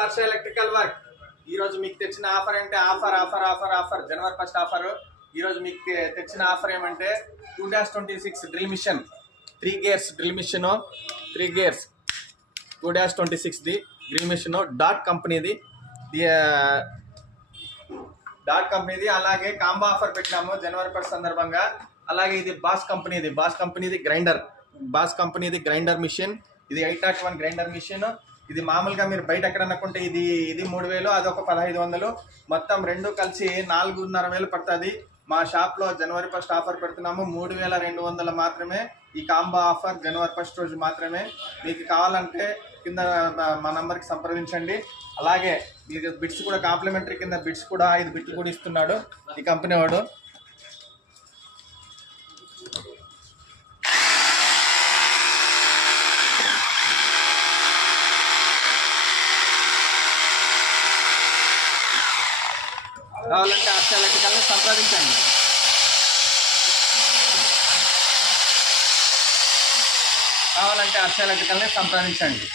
Harsha electrical work. ఈ రోజు మీకు తెచ్చిన ఆఫర్ అంటే ఆఫర్ జనవరి 1 ఆఫర్. ఈ రోజు మీకు తెచ్చిన ఆఫర్ ఏమంటే 2-26 drill machine, 3 gears drill machine, 3 gears 2-26 the drill machine dot కంపెనీది. అలాగే కాంబో ఆఫర్ పెట్టినాము జనవరి 1 సందర్భంగా. అలాగే ఇది బాస్ కంపెనీది గ్రైండర్ మిషన్. ఇది 801 గ్రైండర్ మిషన్. ఇది మామూలుగా మీరు బయట ఎక్కడన్నా కొంటే ఇది 3000, అదొక 1500, మొత్తం రెండు కలిసి 4500 పడుతుంది. మా షాప్లో జనవరి 1 ఆఫర్ పెడుతున్నాము. 3200 మాత్రమే ఈ కాంబో ఆఫర్, జనవరి 1 రోజు మాత్రమే. మీకు కావాలంటే కింద మా నంబర్కి సంప్రదించండి. అలాగే మీకు బిట్స్ కూడా కాంప్లిమెంటరీ కింద బిట్స్ కూడా 5 బిట్లు కూడా ఇస్తున్నాడు ఈ కంపెనీ వాడు. కావాలంటే హర్ష ఎలక్ట్రికల్ని సంప్రదించండి.